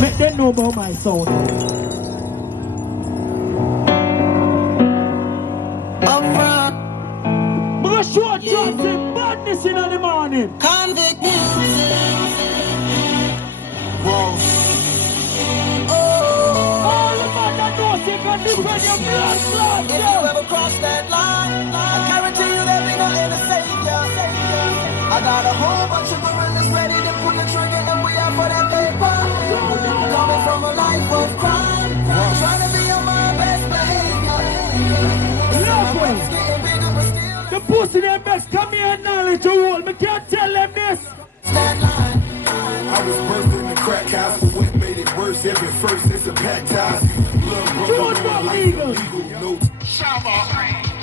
Make them know about my sound. Up front. But short Johnson, badness in the morning. Convict music. Whoa. All the man that knows you can defend your blood clot. If you ever cross that line, I guarantee you there'll be nothing to save ya. I got a whole bunch of gorillas ready to pull the trigger and we out for that paper. Coming from a life of crime, trying to be on my best behavior. The pussy them best come here and knowledge to roll. Me can't tell them this. I was birthed in the crack house, but what made it worse? Every first it's a packed house. George Eagle.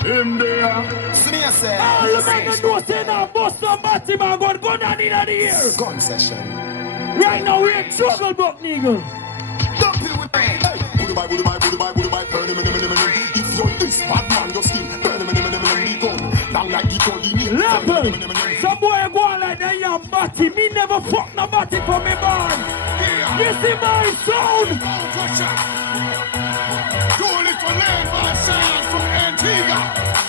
In there. All the men that know say now, bust somebody man, go down in the air. Gun session. Right now we're in Jugglaz, Eagle. Dump it with me. Buy, burn him. If you're this bad man, your skin, burn him, gun. Down like the Colini. Level. Some boy go on like that young batty. Me never fuck no batty for me, man. You see my sound? Doing it for Landmine sounds from Antigua.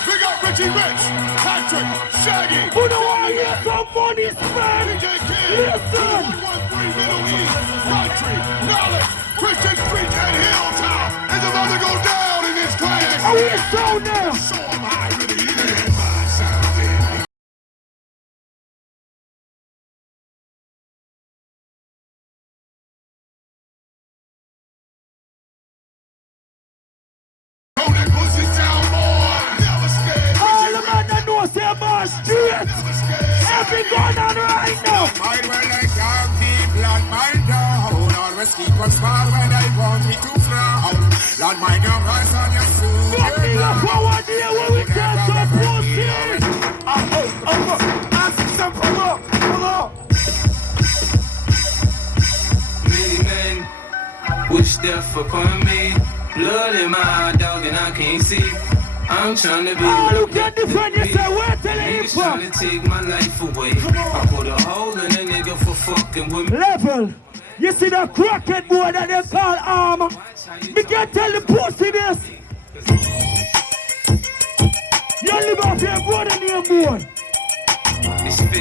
We got Richie Rich, Patrick, Shaggy. Who do I hear some money spent? Listen. 113 Middle East, Country, Knowledge, Christian Street, and Hilltop is about to go down in this class. Are we sound now? So am I really here. Straight. Every gun on right now. Mine were like young people, Landmine down. Always keep us small when I want me to frown. Landmine your voice on your suit. Fuck me up forward here when we get some pussy. Pull up. Many men wish death upon me. Blood in my dog and I can't see. I'm trying to be. Oh, look at the friend, you say, where tell him from? Trying to take my life away. I put a hole in a nigga for fucking with me. Level. You see the crackhead boy that they call armor? Me can't tell the pussy this. You live off your brother name, boy. It's 50,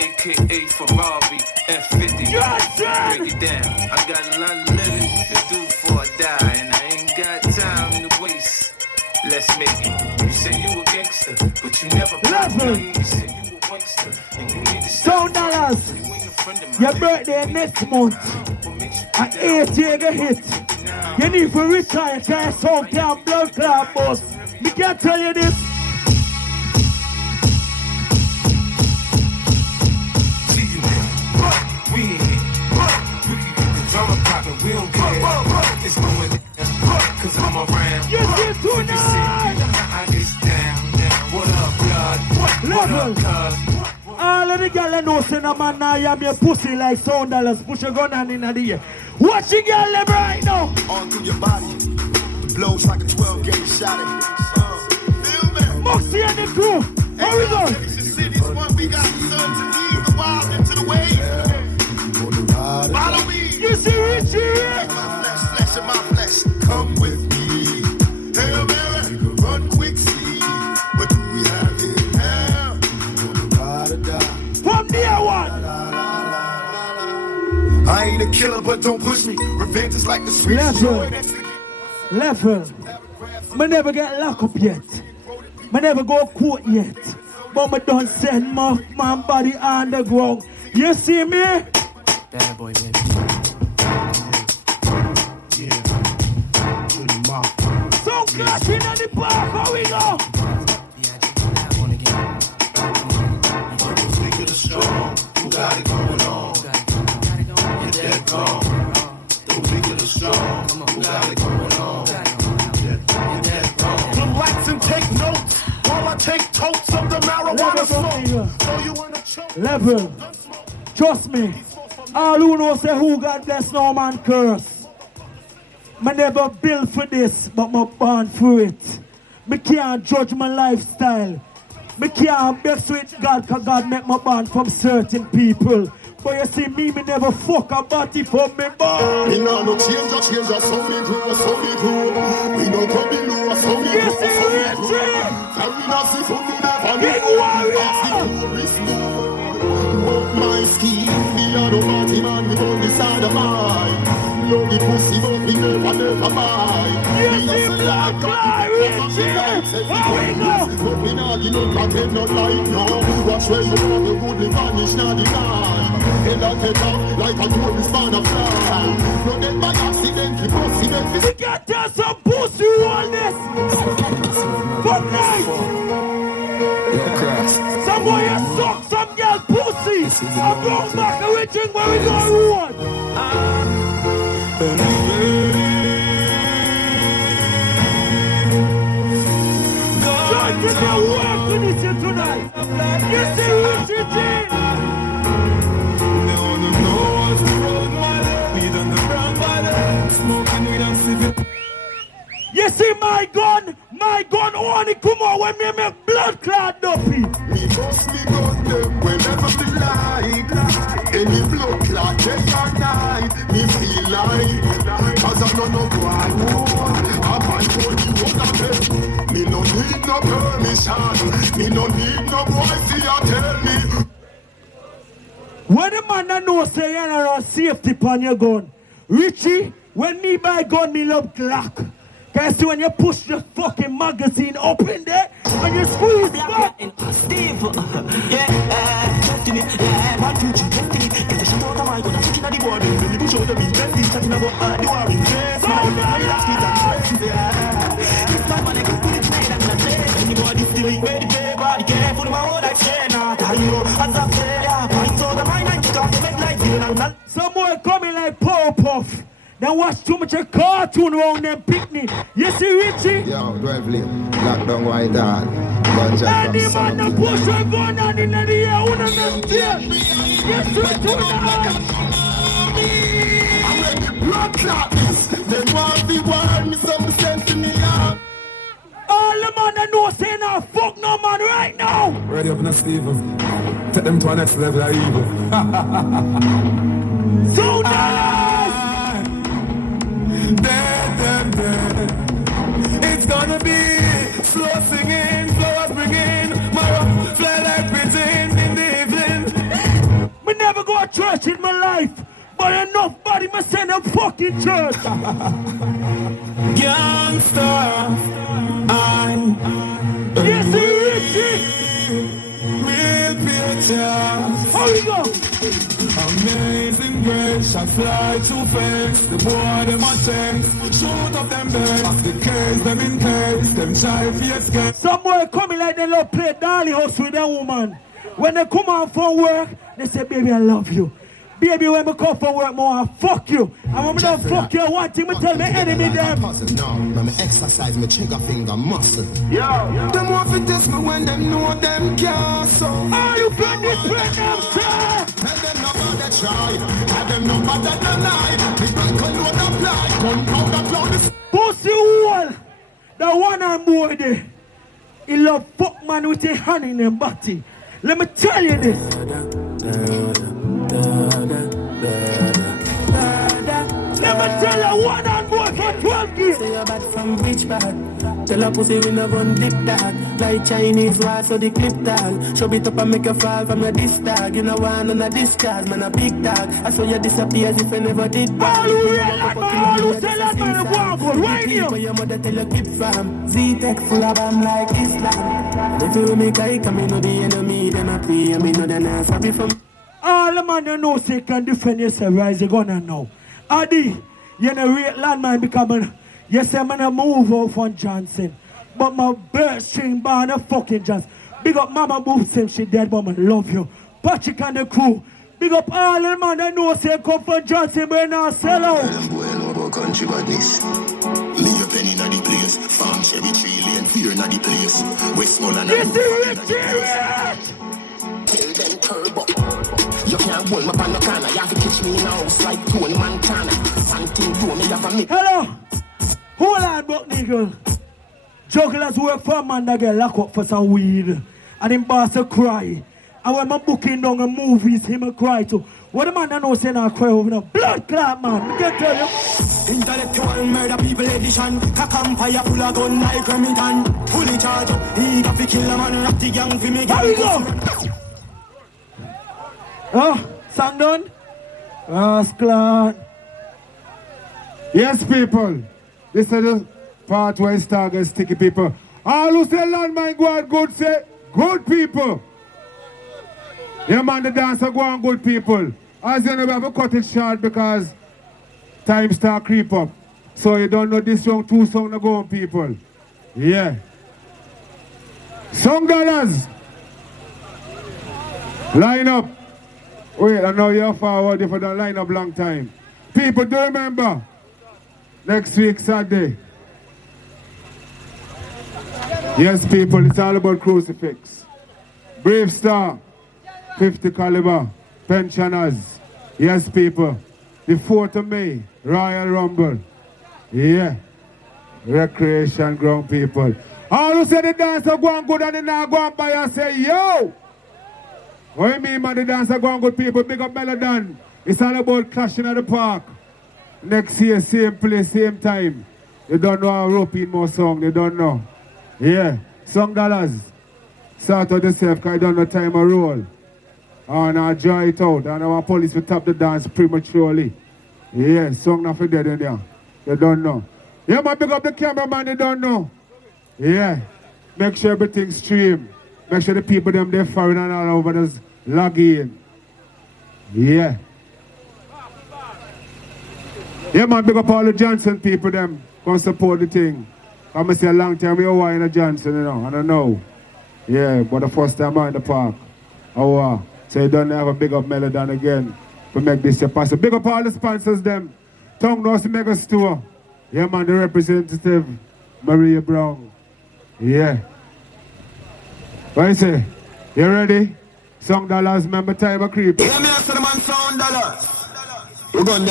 aka Ferrari, F50. Johnson! Break it down. I got a lot of living to do before I die, and I ain't got time to waste. Let's make it. You say you a gangster, but you never Level. You say you a wankster, and you need to So Dallaz, your birthday next month. At 8 years a hit. You need to retire, try some damn blood clot boss. Me can't tell you this. See you there. We in here. We can get the drama poppin', we don't care. It's going down, cause I'm around. You see tonight. I get down. What up, blood? What up, cuz? All of the girls know say no man now you have your pussy like sound Dallaz. Push your gun on in the ear. Watch the girl them right now. On through your body. The blows like a 12-gauge shot. Moxie and the crew. How we go? We got sons and leave the wild into the way. Follow me. You see Richie? My flesh and my flesh. Come with me. Hail Mary, run quick, see. What do we have in hell? From there one. I ain't a killer, but don't push me. Revenge is like the sweet joy. Level. Me never get locked up yet. Me never go court yet. But me don't send my body on the ground. You see me? Bad boy, baby. So clashing on the park, how we go? Think of the strong, who got it going on? You're dead wrong. Don't think of the strong, who got it going on? You're dead wrong. Relax and take notes while I take totes of the marijuana smoke. So you wanna choke? Level. Trust me. All who know say who God bless no man curse. I never built for this, but I'm born for it. I can't judge my lifestyle. I can't best with God because God make me born from certain people. But you see me never fuck a body for me, boy. Me nah no change, so me grow, so me grow. We no come below, so me grow, so me grow. And we not see food, we never Big warrior! My scheme, me a no party man, me gon' decide of mine. Love the pussy, but me never buy. You see me like how we go? But me nah give no pretend, not like no. Watch where you go, the good the vanish, not the line. Head a take off like a gold span of fly. No dead by accident, the pussy make We got there some pussy on this. Fuck night. Some boy you suck some girl pussy. I'm going back and we drink where we go road. John, you can work with this here tonight. You see Richie G. You see my gun only come out when me make blood clot duffy. Me bust me gun them whenever me like. Any blood clot day or night. Me feel like, cause I don't know why. I'm on body one of them. Me no need no permission. Me no need no boy to tell me. When the man that knows say you are safety on your gun. Richie, when me buy gun, me love Glock. Can you see when you push the fucking magazine up in there and you squeeze back? Steve, destiny, my future, destiny. Get the shit out of my gun, I'm kicking at the board. Really push out the big destiny, chatting about the war in face. It's like my nigga, put it made, I'm not dead. Anybody stealing, ready, pay, body careful, my whole life, share, not I know. As I say, points out of my night, you can't make like you, and I'm some boy coming like Powerpuff. They watch too much a cartoon around them picnic. You see Richie? Yo, 12 lane, black down white dog. Any man that push a gun on in the air, one of them tears. You see it tonight. Blood clot this. They want the world, me some sense in the yard. All the man that know say now fuck no man right now. Ready up now, Steven. Take them to our next level of evil. So Dallaz! Dead. It's gonna be slow singing, flowers bringing, Mara, fly like pigeons in the evening. Me never go to church in my life, but enough body me send a fucking church. Gangster, You see Richie? real pictures. How we go? Amazing grace, I fly too fast. The boy them a chase, shoot up them beds. The case them in case, them try to escape. Some boy coming like they love play dolly house with that woman. When they come out from work, they say, baby, I love you. Baby, when we come from work, more I fuck you. And when we don't fuck you, one thing me tell me enemy them. No, me exercise my trigger finger muscle. Them want to test me when them know them can't. So Are you from this friend them, sir? tell them nobody try. Tell them nobody deny. The black load apply. Gunpowder cloud is Pussy wall. The one I'm boy there. He love fuck man with his hand in him body. Let me tell you this. Let me tell you one and boy for 12 years. Say you're bad from which bad. Tell a pussy we never run dip dog. Like Chinese war, so the clip dog. Show it up and make you fall from your disc dog. You know one on a discharge, man a big dog. I saw you disappear as if you never did. All who real Landmine, all who say Landmine, the one go right here. Where your mother tell you keep from. Z-Tech full of bomb like Islam. If you make I come in, know the enemy, then I pray. I mean, know the nice happy from. All the man you know say can defend yourself, rise you gonna know. Adi, you know real Landmine becoming. You say I'm gonna move out from Johnson. But my bird string born a fucking Johnson. Big up Mama Booth saying she dead, but I love you. Patrick and the crew. Big up all the man that know say come from Johnson, but not sell out. them boy know about country badness. Lay your penny in the place. Farm cherry tree lane, fear in the place. Westmoreland This is rich. tell them turbo. You can't hold my pan no corner. You have to catch me in a house like Tony Montana. Something do me have a me. Hello. Hold on, buck nigga. Jugglaz work for a man that get locked up for some weed. And him boss a cry. And when I'm booking down a movies, him a cry too. What the man that know saying I cry over now? Blood clot, man. I can tell you. Intellectual murder people edition. Campfire full of gun like Remington. Fully charge up. He got to kill a man. Rock the gang for me. Here we go. Oh, song done? Rascal. Yes, people. This is the part where it's target sticky people. All who say Landmine go on good, say good people. Yeah, man, the dancer go on good people. As you know, we have to cut it short because time start creep up. So you don't know this song, 2 songs to go on, people. Yeah. Song Dallaz. Line up. Wait, I know you're forward if you don't line up long time. People, do remember, next week, Saturday. Yes, people, it's all about crucifix. Brave Star, 50 caliber, pensioners. Yes, people. The 4th of May, Royal Rumble. Yeah. Recreation ground, people. All who say the dancer go on good and they not go on by and say, yo! What do you mean, man? The dancer go on good, people? Big up Melodon. It's all about clashing at the park. Next year, same place, same time. They don't know how rope in more song. They don't know. Yeah. Song Dallaz. Sort out yourself because you don't know time or roll. And I draw it out. And our police will tap the dance prematurely. Yeah. Song not for dead in there. They don't know. Yeah, man. Pick up the cameraman. They don't know. Yeah. Make sure everything's stream. Make sure the people them they're foreign and all over us log in. Yeah. Yeah, man, big up all the Johnson people them. Come support the thing. I'm going to say a long time we are in a Johnson, you know. I don't know. Yeah, but the first time I'm in the park. Oh, so you don't have a big up Melodon again to make this your possible. Big up all the sponsors them. Tongue Nose Mega Store. Yeah, man, the representative, Maria Brown. Yeah. What you say? You ready? Song Dallaz, remember time of creep. Yeah, me after the man Song Dallaz. We're going